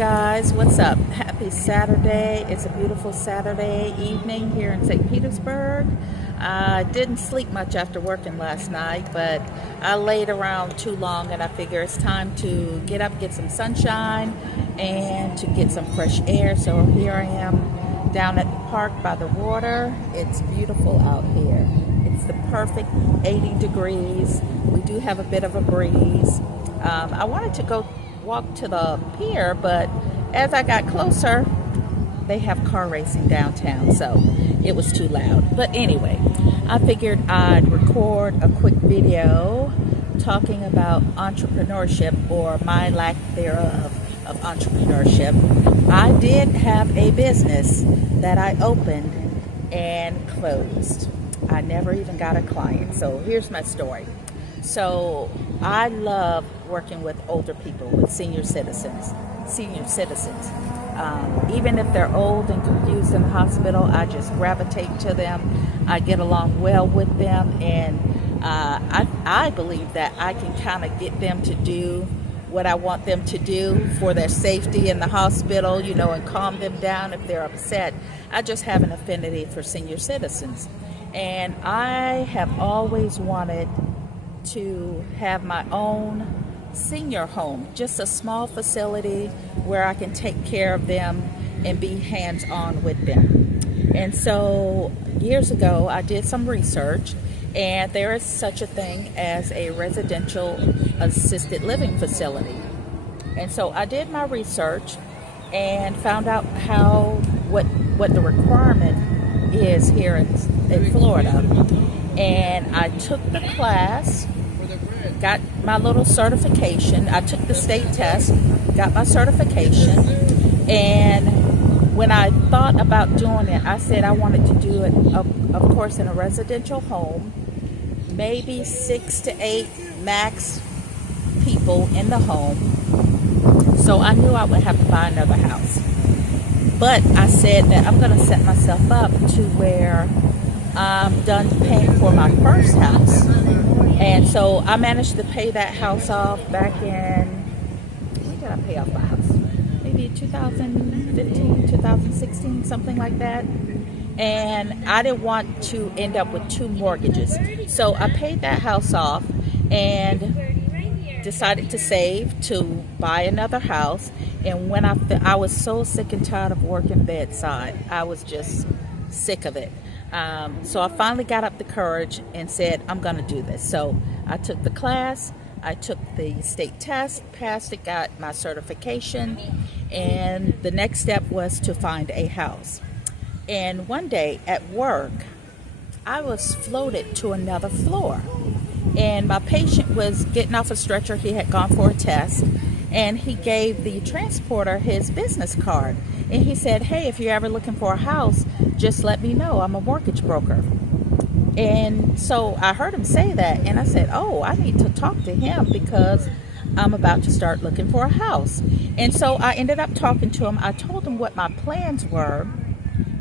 guys, what's up? Happy Saturday. It's a beautiful Saturday evening here in St. Petersburg. I didn't sleep much after working last night, but I laid around too long and I figure it's time to get up, get some sunshine, and to get some fresh air. So here I am down at the park by the water. It's beautiful out here. It's the perfect 80 degrees. We do have a bit of a breeze. I wanted to go walk to the pier, but as I got closer, they have car racing downtown, so it was too loud. But anyway, I figured I'd record a quick video talking about entrepreneurship, or my lack thereof of entrepreneurship. I did have a business that I opened and closed. I never even got a client. So here's my story. So I love working with older people, with senior citizens. Even if they're old and confused in the hospital, I just gravitate to them. I get along well with them, and I believe that I can kind of get them to do what I want them to do for their safety in the hospital, and calm them down if they're upset. I just have an affinity for senior citizens. And I have always wanted to have my own senior home, just a small facility where I can take care of them and be hands-on with them. And so years ago, I did some research, and there is such a thing as a residential assisted living facility. And so I did my research and found out what the requirement is here in Florida. And I took the class, got my little certification. I took the state test, got my certification, and when I thought about doing it, I said I wanted to do it, of course, in a residential home, maybe 6 to 8 max people in the home. So I knew I would have to buy another house. But I said that I'm going to set myself up to where I'm done paying for my first house. And so I managed to pay that house off back in, when did I pay off my house? Maybe 2015, 2016, something like that. And I didn't want to end up with 2 mortgages. So I paid that house off and decided to save to buy another house. And when I was so sick and tired of working bedside, I was just sick of it. So I finally got up the courage and said, I'm going to do this. So I took the class, I took the state test, passed it, got my certification, and the next step was to find a house. And one day at work, I was floated to another floor, and my patient was getting off a stretcher. He had gone for a test, and he gave the transporter his business card. And he said, hey, if you're ever looking for a house, just let me know. I'm a mortgage broker. And so I heard him say that, and I said, oh, I need to talk to him because I'm about to start looking for a house. And so I ended up talking to him. I told him what my plans were,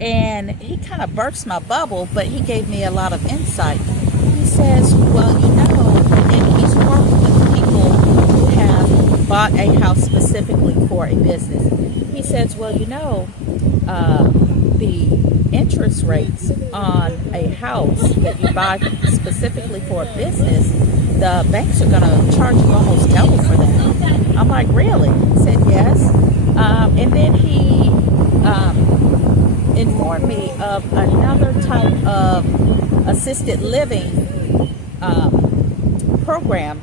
and he kind of burst my bubble, but he gave me a lot of insight. He says, well, and he's worked with people who have bought a house specifically for a business. He says, well, the interest rates on a house that you buy specifically for a business, the banks are going to charge you almost double for that. I'm like, really? He said, yes. And then he informed me of another type of assisted living program,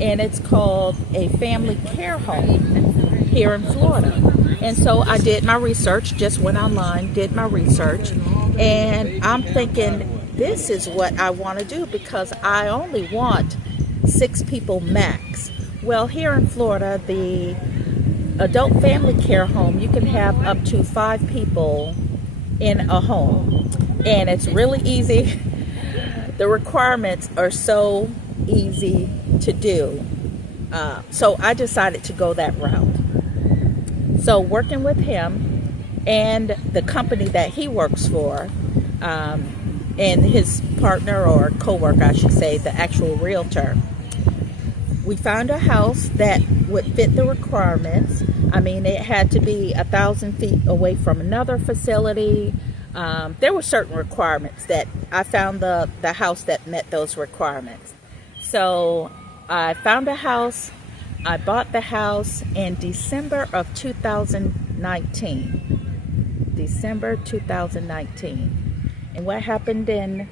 and it's called a family care home here in Florida. And so I did my research, just went online, did my research, and I'm thinking this is what I want to do because I only want 6 people max. Well, here in Florida, the adult family care home, you can have up to 5 people in a home, and it's really easy. The requirements are so easy to do. So I decided to go that route. So working with him and the company that he works for, and his partner or co-worker, I should say, the actual realtor, we found a house that would fit the requirements. I mean, it had to be 1,000 feet away from another facility. There were certain requirements that I found the house that met those requirements. So I found a house. I bought the house in December of 2019. December 2019. And what happened in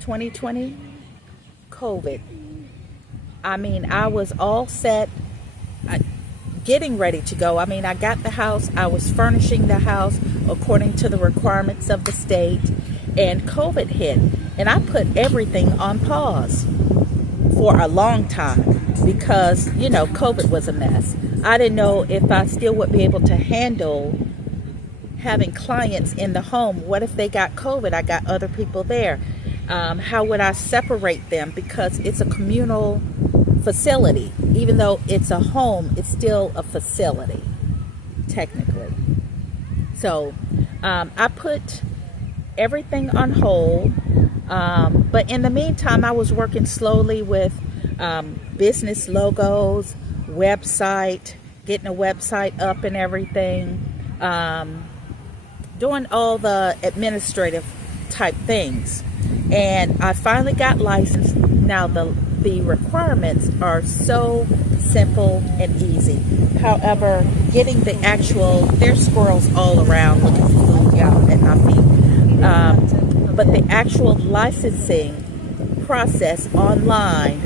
2020? COVID. I mean, I was all set, getting ready to go. I mean, I got the house. I was furnishing the house according to the requirements of the state. And COVID hit. And I put everything on pause for a long time because, you know, COVID was a mess. I didn't know if I still would be able to handle having clients in the home. What if they got COVID? I got other people there. How would I separate them? Because it's a communal facility. Even though it's a home, it's still a facility, technically. So I put everything on hold. But in the meantime, I was working slowly with business logos, website, getting a website up and everything, doing all the administrative type things. And I finally got licensed. Now the requirements are so simple and easy. However, getting the actual, there's squirrels all around looking for food, y'all, at my feet. But the actual licensing process online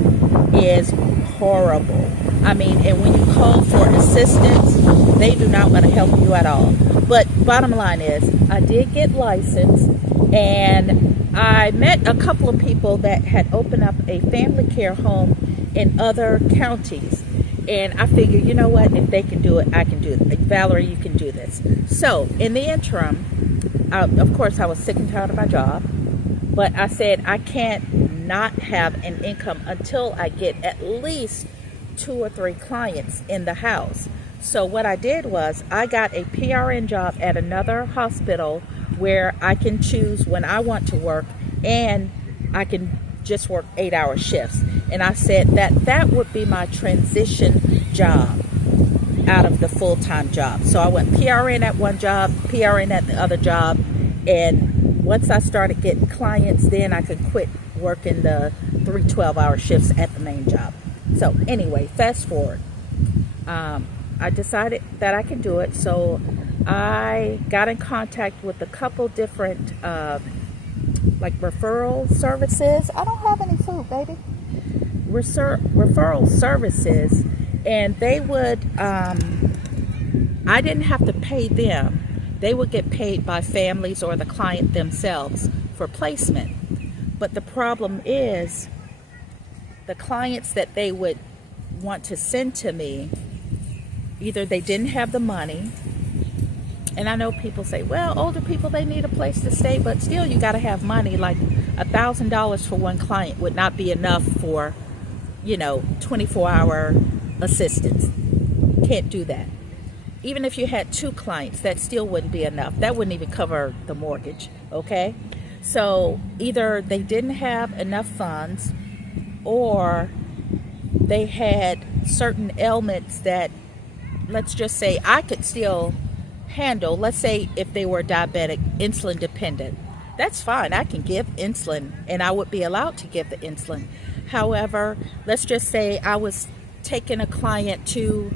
is horrible. I mean, and when you call for assistance, they do not want to help you at all. But bottom line is, I did get licensed, and I met a couple of people that had opened up a family care home in other counties. And I figured, you know what, if they can do it, I can do it. Like, Valerie, you can do this. So in the interim, of course, I was sick and tired of my job. But I said, I can't not have an income until I get at least 2 or 3 clients in the house. So what I did was I got a PRN job at another hospital where I can choose when I want to work, and I can just work 8-hour shifts. And I said that would be my transition job out of the full-time job. So I went PRN at one job, PRN at the other job, and once I started getting clients, then I could quit working the 3 12-hour shifts at the main job. So anyway, fast forward. I decided that I can do it, so I got in contact with a couple different like referral services. I don't have any food, baby. Referral services, and they would, I didn't have to pay them. They would get paid by families or the client themselves for placement. But the problem is, the clients that they would want to send to me, either they didn't have the money, and I know people say, well, older people, they need a place to stay, but still you got to have money. Like $1,000 for one client would not be enough for, 24-hour assistance. Can't do that. Even if you had 2 clients, that still wouldn't be enough. That wouldn't even cover the mortgage, okay? So either they didn't have enough funds, or they had certain ailments that, let's just say, I could still handle. Let's say if they were diabetic, insulin dependent. That's fine. I can give insulin, and I would be allowed to give the insulin. However, let's just say I was taking a client to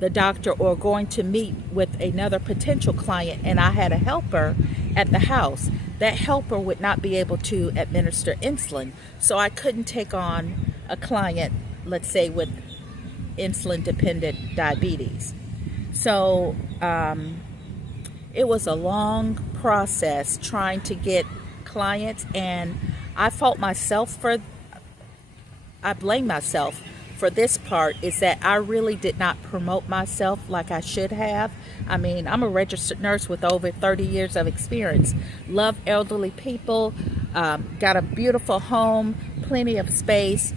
the doctor or going to meet with another potential client, and I had a helper at the house. That helper would not be able to administer insulin. So I couldn't take on a client, let's say, with insulin-dependent diabetes. So it was a long process trying to get clients, and I blame myself for this part, is that I really did not promote myself like I should have. I mean, I'm a registered nurse with over 30 years of experience. Love elderly people, got a beautiful home, plenty of space,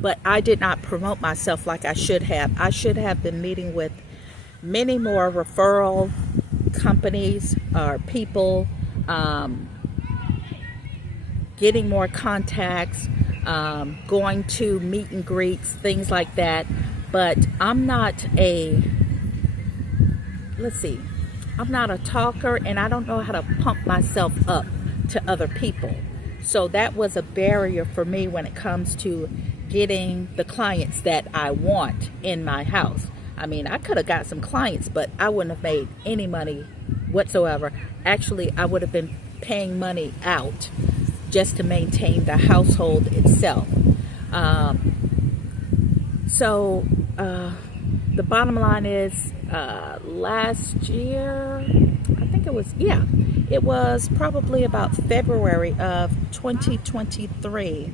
but I did not promote myself like I should have. I should have been meeting with many more referral companies or people, getting more contacts, going to meet and greets, things like that. But I'm not I'm not a talker, and I don't know how to pump myself up to other people. So that was a barrier for me when it comes to getting the clients that I want in my house. I mean, I could have got some clients, but I wouldn't have made any money whatsoever. Actually, I would have been paying money out just to maintain the household itself. The bottom line is, last year, I think it was probably about February of 2023.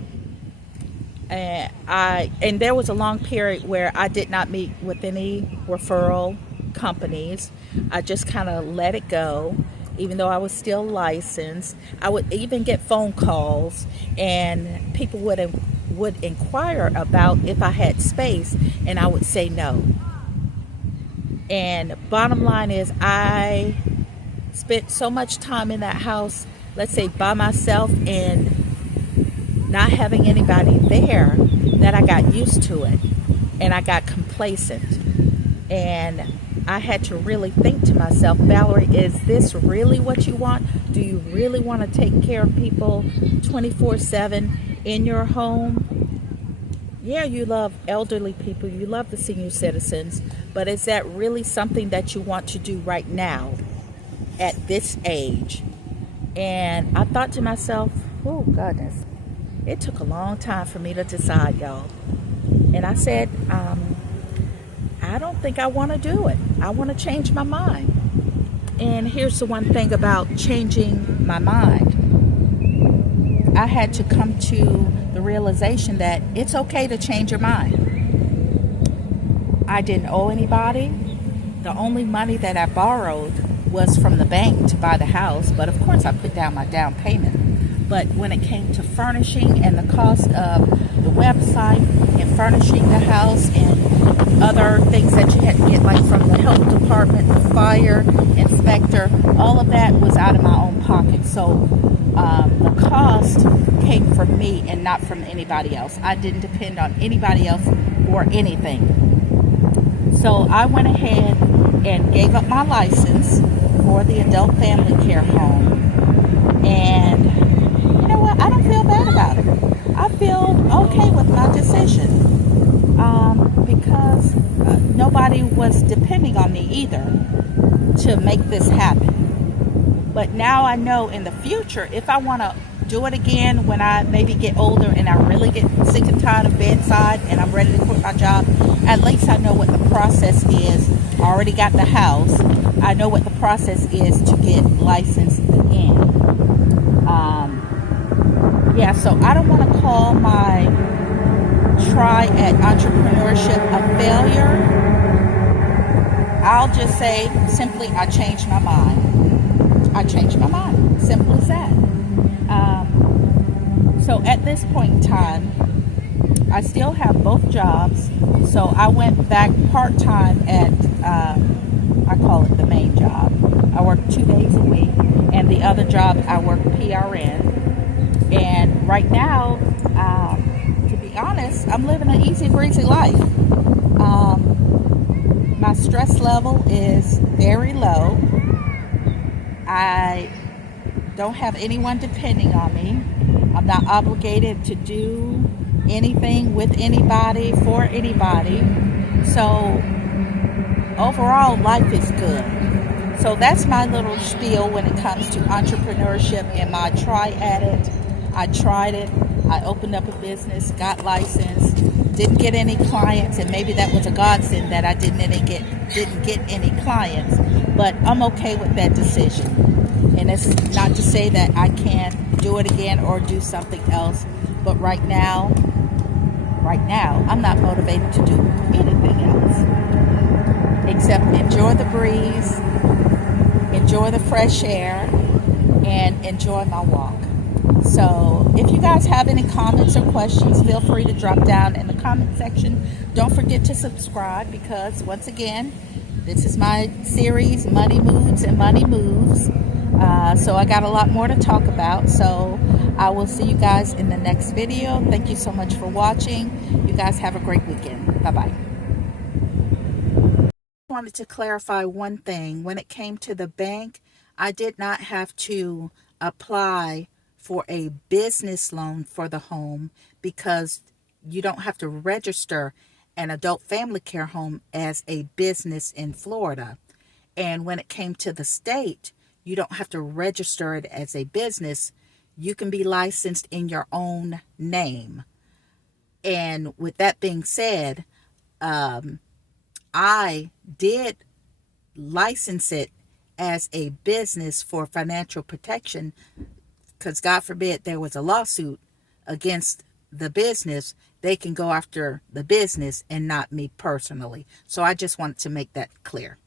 And there was a long period where I did not meet with any referral companies. I just kind of let it go, even though I was still licensed. I would even get phone calls, and people would inquire about if I had space, and I would say no. And bottom line is, I spent so much time in that house, let's say by myself, and not having anybody there, that I got used to it, and I got complacent. And I had to really think to myself, Valerie, is this really what you want? Do you really want to take care of people 24/7 in your home? Yeah, you love elderly people, you love the senior citizens, but is that really something that you want to do right now at this age? And I thought to myself, oh goodness, it took a long time for me to decide, y'all. And I said, I don't think I want to do it. I want to change my mind. And here's the one thing about changing my mind. I had to come to the realization that it's okay to change your mind. I didn't owe anybody. The only money that I borrowed was from the bank to buy the house, but of course I put down my down payment. But when it came to furnishing and the cost of the website and furnishing the house and other things that you had to get, like from the health department, the fire inspector, all of that was out of my own pocket. So the cost came from me and not from anybody else. I didn't depend on anybody else for anything. So I went ahead and gave up my license for the adult family care home. And you know what? I don't feel bad about it. I feel okay with my decision, because nobody was depending on me either to make this happen. But now I know in the future, if I want to do it again when I maybe get older and I really get sick and tired of bedside and I'm ready to quit my job, at least I know what the process is. I already got the house. I know what the process is to get licensed again. So I don't want to call my try at entrepreneurship a failure. I'll just say simply, I changed my mind. I changed my mind. Simple as that. So at this point in time, I still have both jobs. So I went back part-time at, I call it the main job. I work 2 days a week, and the other job I work PRN. And right now, to be honest, I'm living an easy breezy life. My stress level is very low. I don't have anyone depending on me. I'm not obligated to do anything with anybody, for anybody. So overall, life is good. So that's my little spiel when it comes to entrepreneurship and my try at it. I tried it. I opened up a business, got licensed, didn't get any clients, and maybe that was a godsend that I didn't get any clients. But I'm okay with that decision. And it's not to say that I can't do it again or do something else. But right now, I'm not motivated to do anything else except enjoy the breeze, enjoy the fresh air, and enjoy my walk. So if you guys have any comments or questions, feel free to drop down in the comment section. Don't forget to subscribe, because once again, this is my series, Money Moods and Money Moves. So I got a lot more to talk about. So I will see you guys in the next video. Thank you so much for watching. You guys have a great weekend. Bye-bye. Wanted to clarify one thing. When it came to the bank, I did not have to apply for a business loan for the home because you don't have to register an adult family care home as a business in Florida. And when it came to the state, you don't have to register it as a business. You can be licensed in your own name. And with that being said, I did license it as a business for financial protection because God forbid there was a lawsuit against the business. They can go after the business and not me personally. So I just wanted to make that clear.